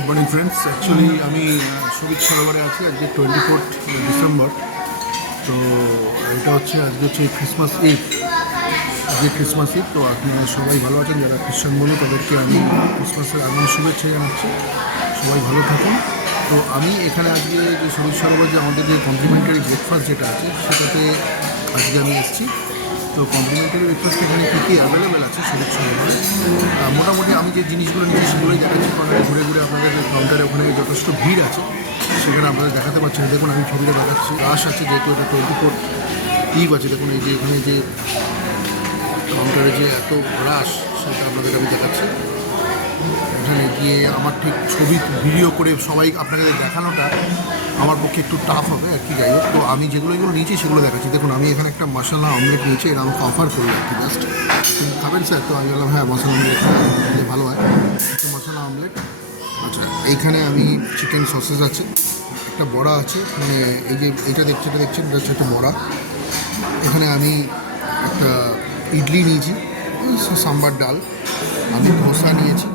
Good morning friends. Actually আমি সবিক সরোবরে আছি আজকে 24 ডিসেম্বর। তো এটা হচ্ছে আজকে হচ্ছে ক্রিসমাস ইভ, আজকে ক্রিসমাস ইভ। তো আপনারা সবাই ভালো আছেন, যারা খ্রিস্টান বলুন তাদেরকে আমি ক্রিসমাসের আগমন শুভেচ্ছা জানাচ্ছি। সবাই ভালো থাকুন। তো আমি এখানে আজকে যে সবিক সরোবর যে আমাদের যে কমপ্লিমেন্টারি ব্রেকফাস্ট যেটা আছে সেটাতে আজকে আমি এসেছি। তো কমপ্লিমেন্টারি ব্রেকফাস্ট এখানে কী কী অ্যাভেলেবেল আছে সবিক সরোবরে, মোটামুটি আমি যে জিনিসগুলো নিয়েছি সেগুলোই দেখাচ্ছি। কারণ ঘুরে ঘুরে আপনাদের কাউন্টারে ওখানে যথেষ্ট ভিড় আছে, সেখানে আপনারা দেখাতে পারছেন। দেখুন আমি ছবিটা দেখাচ্ছি, রাশ আছে যেহেতু এটা 24 ইভ আছে। দেখুন এই যে এখানে যে কাউন্টারে যে এত রাশ সেটা আপনাদের আমি দেখাচ্ছি। এখানে গিয়ে আমার ঠিক ছবি ভিডিও করে সবাই আপনাদের দেখানোটা আমার পক্ষে একটু টাফ হবে আর কি। যাই হোক, তো আমি যেগুলো নিয়েছি সেগুলো দেখাচ্ছি। দেখুন আমি এখানে একটা মশলা অমলেট নিয়েছি, এটা আমাকে অফার করলো আর কি। জাস্ট তুমি খাবেন স্যার? তো আমি বললাম হ্যাঁ, মশলা অমলেট খেলে ভালো হয়, একটু মশলা অমলেট। আচ্ছা, এইখানে আমি চিকেন সসেস আছে, একটা বড়া আছে, মানে এই যে এটা দেখছেন এটা হচ্ছে একটা বড়া। এখানে আমি একটা ইডলি নিয়েছি, সাম্বার ডাল, আমি ধোসা নিয়েছি।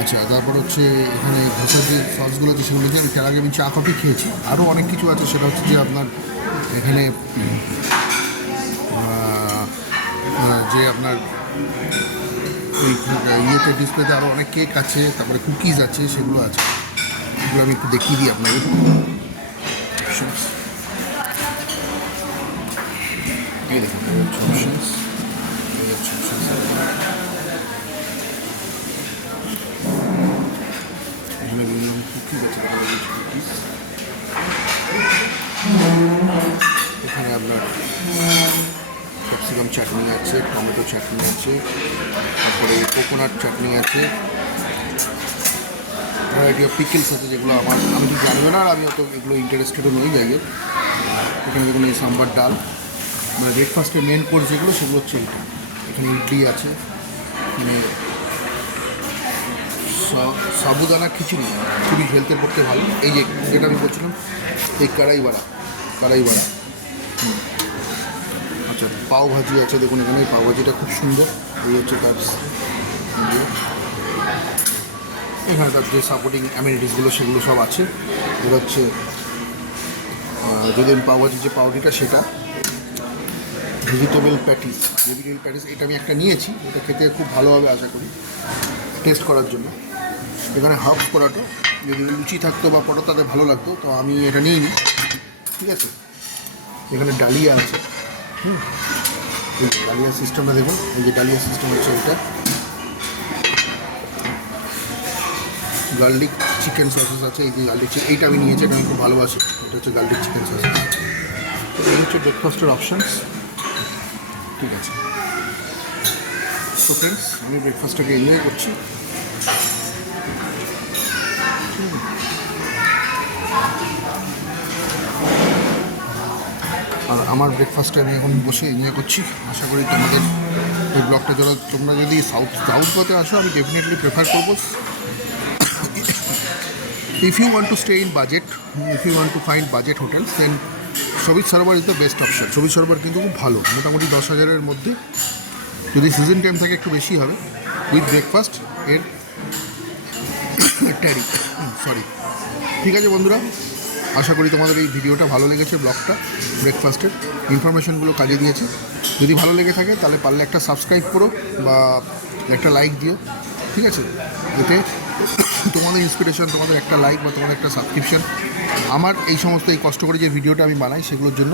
আচ্ছা, তারপর হচ্ছে এখানে ধোসার যে সসগুলো আছে সেগুলো নিয়েছি। আমি তার আগে আমি চা কফি খেয়েছি। আরও অনেক কিছু আছে, সেটা হচ্ছে যে আপনার এখানে যে আপনার ওই ইয়েতে ডিসপ্লেতে আরও অনেক কেক আছে, তারপরে কুকিজ আছে, সেগুলো আছে। এগুলো আমি একটু দেখিয়ে দিই আপনাকে। এই দেখুন অপশনস, এখানে বিভিন্ন কুকিজ আছে, কুকিজ। এখানে আপনার ক্যাপসিকাম চাটনি আছে, টমেটো চাটনি আছে, তারপরে কোকোনাট চাটনি আছে, ভ্যারাইটি অফ পিকেলস আছে, যেগুলো আমি তো জানবো না, আর আমি অত এগুলো ইন্টারেস্টেডও নই। যাই হোক, এখানে দেখুন এই সাম্বার ডাল, মানে ব্রেকফাস্টের মেন কোর্স যেগুলো সেগুলো হচ্ছে এইটা। এখানে ইডলি আছে, এখানে সাবুদানা খিচুড়ি, খুবই হেলথের পক্ষে ভালো। এই যে যেটা আমি বলছিলাম, এই কড়াই বড়া। আচ্ছা, পাও ভাজি আছে, দেখুন এখানে পাও ভাজিটা খুব সুন্দর। এই হচ্ছে তার এখানে তার যে সাপোর্টিং অ্যামিনিটিসগুলো সেগুলো সব আছে। এটা হচ্ছে যদি পাও ভাজির যে পাউডিটা সেটা, ভেজিটেবল প্যাটিস, এটা আমি একটা নিয়েছি, এটা খেতে খুব ভালো হবে আশা করি, টেস্ট করার জন্য। এখানে হাফ পরোটা, যদি লুচি থাকতো বা পরোটাতে ভালো লাগতো, তো আমি এটা নিইনি, ঠিক আছে। এখানে ডালিয়া আছে, ডালিয়া সিস্টেমটা দেখুন, এই যে ডালিয়া সিস্টেম হচ্ছে এটা। গার্লিক চিকেন সসেস আছে, এই যে গার্লিক এইটা আমি নিয়েছি, এটা আমি খুব ভালোবাসি। এটা হচ্ছে গার্লিক চিকেন সসেস। তো এই হচ্ছে ব্রেকফাস্টের অপশানস, ঠিক আছে। তো ফ্রেন্ডস, আমি ব্রেকফাস্টটাকে এনজয় করছি। আর আমার ব্রেকফাস্টে আমি এখন বসে এনজয় করছি। আশা করি তোমাদের এই ব্লগটা তোমরা যদি সাউথ গোয়াতে আসো, আমি ডেফিনেটলি প্রেফার করবো। If you want to stay in budget, if you want to find budget hotels, then Sabik Sarobar is the best option. Sabik Sarobar কিন্তু খুব ভালো, মোটামুটি 10,000-এর মধ্যে। যদি সিজন টাইম থাকে একটু বেশি হবে, উইথ ব্রেকফাস্ট এর ট্যারিফ। ঠিক আছে বন্ধুরা, আশা করি তোমাদের এই ভিডিওটা ভালো লেগেছে, ব্লগটা ব্রেকফাস্টের ইনফরমেশনগুলো কাজে দিয়েছে। যদি ভালো লেগে থাকে তাহলে পারলে একটা সাবস্ক্রাইব করো বা একটা লাইক দিও, ঠিক আছে। এতে তোমাদের ইন্সপিরেশন, তোমাদের একটা লাইক বা তোমাদের একটা সাবস্ক্রিপশন আমার এই সমস্ত এই কষ্ট করে যে ভিডিওটা আমি বানাই সেগুলোর জন্য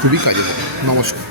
খুবই কাজে দেবে। নমস্কার।